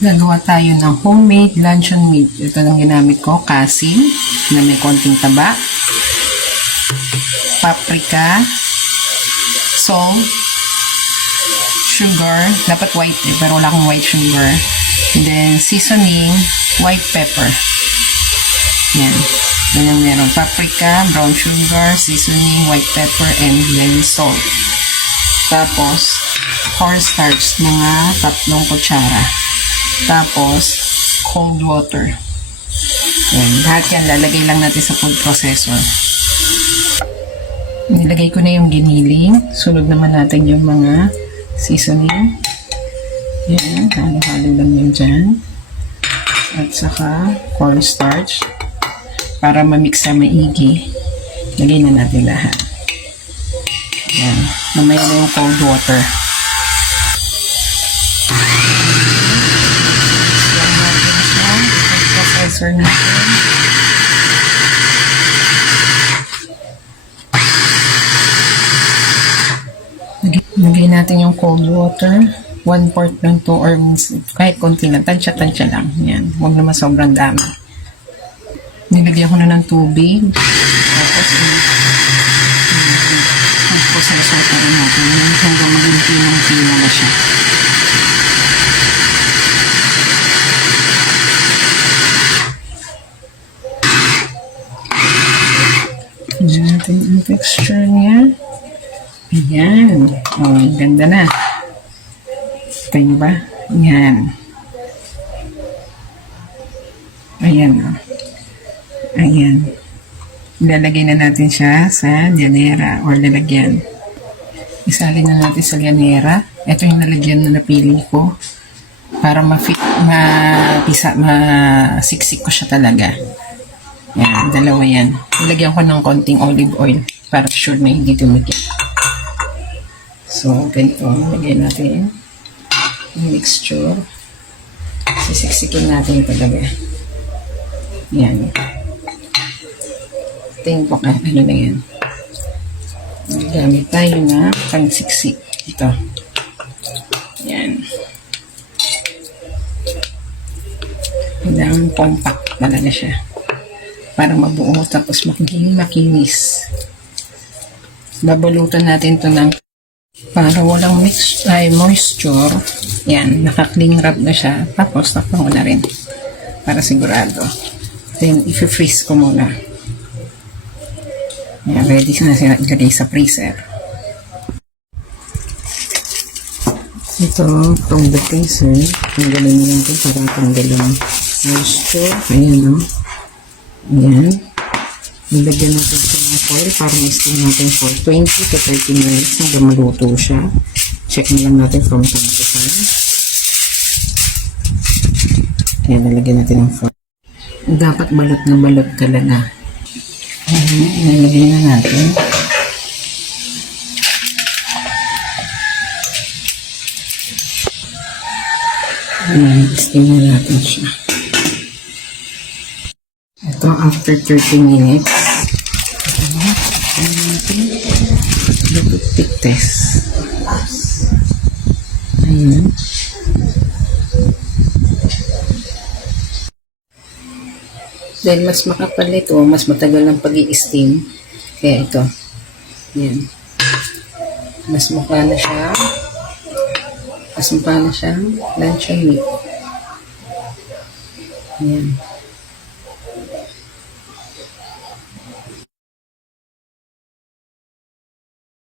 Gagawa tayo ng homemade luncheon meat. Ito lang ginamit ko, kasi na may konting taba, paprika, salt, sugar, dapat white pero wala akong white sugar. And then seasoning, white pepper. Yan. Yan ang meron. Paprika, brown sugar, seasoning, white pepper, and then salt. Tapos, cornstarch, mga 3 kutsara. Tapos, cold water. Yan. Lahat yan, lalagay lang natin sa food processor. Nilagay ko na yung giniling. Sunod naman natin yung mga seasoning. Yan, halo-halo lang yan dyan. At saka, cornstarch. Para mamix sa maigi. Lagay na natin lahat. Yan. Mamaya na yung cold water. Yan natin siya. Food processor natin. Lagay natin yung cold water. 1/4 lang to, or kahit konti lang. Tansya-tansya lang. Yan. Huwag naman sobrang dami. Nilagyan ko na ng tubig. Tapos, food processor pa rin natin. Hanggang maging pinang-pina na siya. Tignan natin ang texture niya. Ayan. Oh, ganda na. Tayo ba? Ayan. Ayan. Oh. Ayan. Ilalagay na natin siya sa llanera or lalagyan. Isalin na natin sa llanera. Ito yung lalagyan na napili ko para masiksik ko siya talaga. Yan, dalawa yan. Ilagyan ko ng konting olive oil para sure na hindi tumikit. So, ganito. Lagyan natin yung mixture. Sisiksikin natin talaga. Yan. Tingin ko ka, ano na yan. Gamit tayo na pangsiksik. Ito. Yan. Kailangan compact talaga siya. Para mabuo tapos magiging makinis. Babalutan natin ito ng para walang moisture. Yan. Naka-cling wrap na siya. Tapos takpan ko na rin. Para sigurado. Then, i-freeze ko muna. Yan, ready na siya ilagay sa freezer. Ito, from the freezer, tanggalin na natin para tanggalin moisture. Ayan, o. Ayan. Nilagyan natin sa mga foil para ma-steam natin for 20 to 30 minutes hanggang maluto siya. Check na lang natin from time to time. Ayan, nalagyan natin ng foil. Dapat balot na balot talaga. Nalagay na natin. Ayan, steam na natin siya. Ito, after 30 minutes. Ayan natin. Toothpick test. Ayan. Dahil mas makapal ito, mas matagal ng pag-i-steam. Kaya ito. Yan. Mas mukha na siya. Mas mukha na siya. Luncheon meat. Yan.